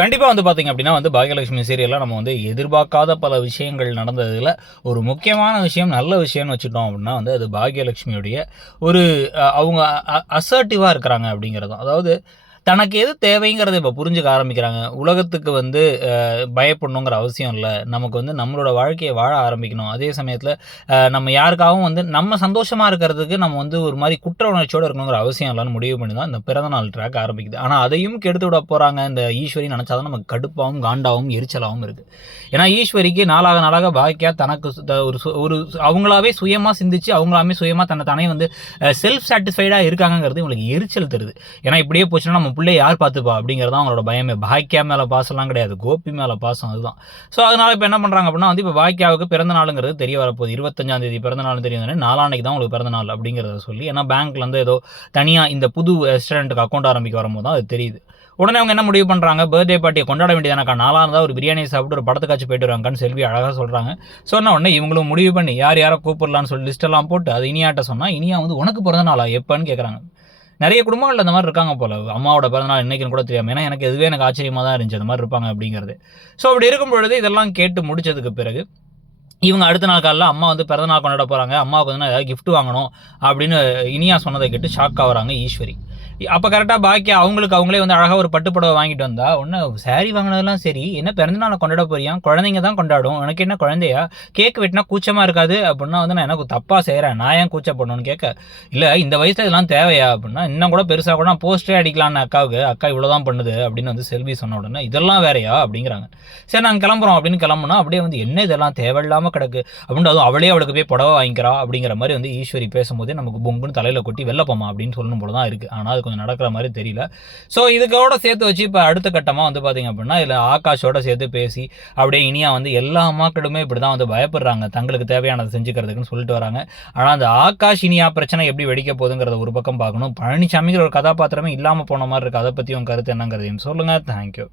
கண்டிப்பாக வந்து பார்த்தீங்க அப்படின்னா வந்து பாகியலட்சுமி சீரியலில் நம்ம வந்து எதிர்பார்க்காத பல விஷயங்கள் நடந்ததில் ஒரு முக்கியமான விஷயம் நல்ல விஷயம்னு வச்சுட்டோம் அப்படின்னா வந்து அது பாகியலட்சுமியுடைய ஒரு அவங்க அசர்ட்டிவாக இருக்கிறாங்க அப்படிங்கிறதும். அதாவது தனக்கு எது தேவைங்கிறத இப்போ புரிஞ்சுக்க ஆரம்பிக்கிறாங்க. உலகத்துக்கு வந்து பயப்படணுங்கிற அவசியம் இல்லை. நமக்கு வந்து நம்மளோட வாழ்க்கையை வாழ ஆரம்பிக்கணும். அதே சமயத்தில் நம்ம யாருக்காகவும் வந்து நம்ம சந்தோஷமாக இருக்கிறதுக்கு நம்ம வந்து ஒரு மாதிரி குற்ற உணர்ச்சியோடு இருக்கணுங்கிற அவசியம் இல்லைன்னு முடிவு பண்ணி தான் இந்த பிறந்தநாள் ட்ராக் ஆரம்பிக்குது. ஆனால் அதையும் கெடுத்து விட போகிறாங்க இந்த ஈஸ்வரி நினச்சாதான் நமக்கு கடுப்பாகவும் காண்டாகவும் எரிச்சலாகவும் இருக்குது ஏன்னா ஈஸ்வரிக்கு நாளாக நாளாக பாக்கியாக தனக்கு ஒரு ஒரு அவங்களாவே சுயமாக சிந்திச்சு அவங்களாமே சுயமாக தன்னை தானே வந்து செல்ஃப் சாட்டிஸ்ஃபைடாக இருக்காங்கங்கிறது இவங்களுக்கு எரிச்சல் தருது. ஏன்னா இப்படியே போச்சுன்னா நம்ம பிள்ளை யார் பார்த்துப்பா? அப்படிங்கிறது தான் அவங்களோட பயமே. பாக்கியா மேலே பாசம்லாம் கிடையாது. கோபி மேலே பாசம் அதுதான். ஸோ அதனால் இப்போ என்ன பண்ணுறாங்க அப்படின்னா வந்து இப்போ பாக்கியாவுக்கு பிறந்த நாளுங்கிறது தெரிய வரப்போகுது. இருபத்தஞ்சாம் தேதி பிறந்த நாள் தெரியும் தானே? நாளான்னைக்கு தான் உங்களுக்கு பிறந்த நாள் அப்படிங்கிறத சொல்லி ஏன்னா பேங்க்லேருந்து ஏதோ தனியாக இந்த புது ரெஸ்டாரண்ட்டுக்கு அக்கௌண்ட் ஆரம்பிக்க வரும்போது தான் அது தெரியுது. உடனே அவங்க என்ன முடிவு பண்ணுறாங்க பர்த்டே பார்ட்டியை கொண்டாட வேண்டியதானக்கா நாளாக இருந்தால் ஒரு பிரியாணி சாப்பிட்டு ஒரு படத்துக்காச்சு போயிட்டு வருவாங்கன்னு செல்வி அழகாக சொல்கிறாங்க சொன்ன உடனே இவங்களும் முடிவு பண்ணி யார் யாரை கூப்பிடலான்னு சொல்லி லிஸ்ட்டெல்லாம் போட்டு அது இனியாட்ட சொன்னால் இனியா வந்து உனக்கு பிறந்த நாளா? எப்போன்னு கேட்குறாங்க நிறைய குடும்பங்கள் அந்த மாதிரி இருக்காங்க போல. அம்மாவோட பிறந்தநாள் என்னைக்குன்னு கூட தெரியாமல் ஏன்னா எனக்கு எதுவே எனக்கு ஆச்சரியமாக தான் இருந்துச்சு. அந்த மாதிரி இருப்பாங்க அப்படிங்கிறது. ஸோ அப்படி இருக்கும் பொழுது இதெல்லாம் கேட்டு முடிச்சதுக்கு பிறகு இவங்க அடுத்த நாள் காலில் அம்மா வந்து பிறந்தநாள் கொண்டாட போகிறாங்க அம்மாவுக்கு வந்து ஏதாவது கிஃப்ட் வாங்கணும் அப்படின்னு இனியா சொன்னதை கேட்டு ஷாக் ஆகுறாங்க ஈஸ்வரி. அப்போ கரெக்டாக பாக்கி அவங்களுக்கு அவங்களே வந்து அழகாக ஒரு பட்டுப்புடவை வாங்கிட்டு வந்தா ஒன்று சாரி வாங்கினதெல்லாம் சரி என்ன பிறந்தநாளை கொண்டாட போறியா? குழந்தைங்க தான் கொண்டாடும். உனக்கு என்ன குழந்தையா? கேக் வெட்டினா கூச்சமாக இருக்காது அப்படின்னா வந்து நான் எனக்கு தப்பாக செய்கிறேன் நான் ஏன் கூச்சப்படணும்னு கேட்க இல்லை இந்த வயசில் இதெல்லாம் தேவையா? அப்படின்னா இன்னும் கூட பெருசாக கூட நான் போஸ்டே அடிக்கலான்னு அக்காவுக்கு. அக்கா இவ்வளோ தான் பண்ணுது அப்படின்னு வந்து செல்வி சொன்ன உடனே இதெல்லாம் வேறையா? அப்படிங்கிறாங்க. சரி நாங்கள் கிளம்புறோம் அப்படின்னு கிளம்புனா அப்படியே வந்து என்ன இதெல்லாம்? தேவையில்லாமல் கிடக்கு. அப்படின்னு அதுவும் அவளே அவளுக்கு போய் புடவை வாங்கிக்கிறா அப்படிங்கிற மாதிரி வந்து ஈஸ்வரி பேசும்போதே நமக்கு பொங்குன்னு தலையில் கொட்டி வெள்ளப்போமா அப்படின்னு சொல்லணும் போல தான் இருக்குது ஆனால் அது கொஞ்சம் நடக்கிற மாதிரி தெரியல. ஸோ இதுக்கோட சேர்த்து வச்சு இப்போ அடுத்த கட்டமாக வந்து பார்த்தீங்க அப்படின்னா இதில் ஆகாஷோட சேர்த்து பேசி அப்படியே இனியா வந்து எல்லா அம்மாக்களுமே இப்படி தான் வந்து பயப்படுறாங்க. தங்களுக்கு தேவையானதை செஞ்சுக்கிறதுக்குன்னு சொல்லிட்டு வராங்க. ஆனால் அந்த ஆகாஷ் இனியா பிரச்சனை எப்படி வெடிக்க போகுதுங்கிறத ஒரு பக்கம் பார்க்கணும். பழனிசாமிங்கிற ஒரு கதாபாத்திரமே இல்லாமல் போன மாதிரி இருக்குது அதை பற்றி உங்கள் கருத்து என்னங்கிறதையும் சொல்லுங்கள் தேங்க்யூ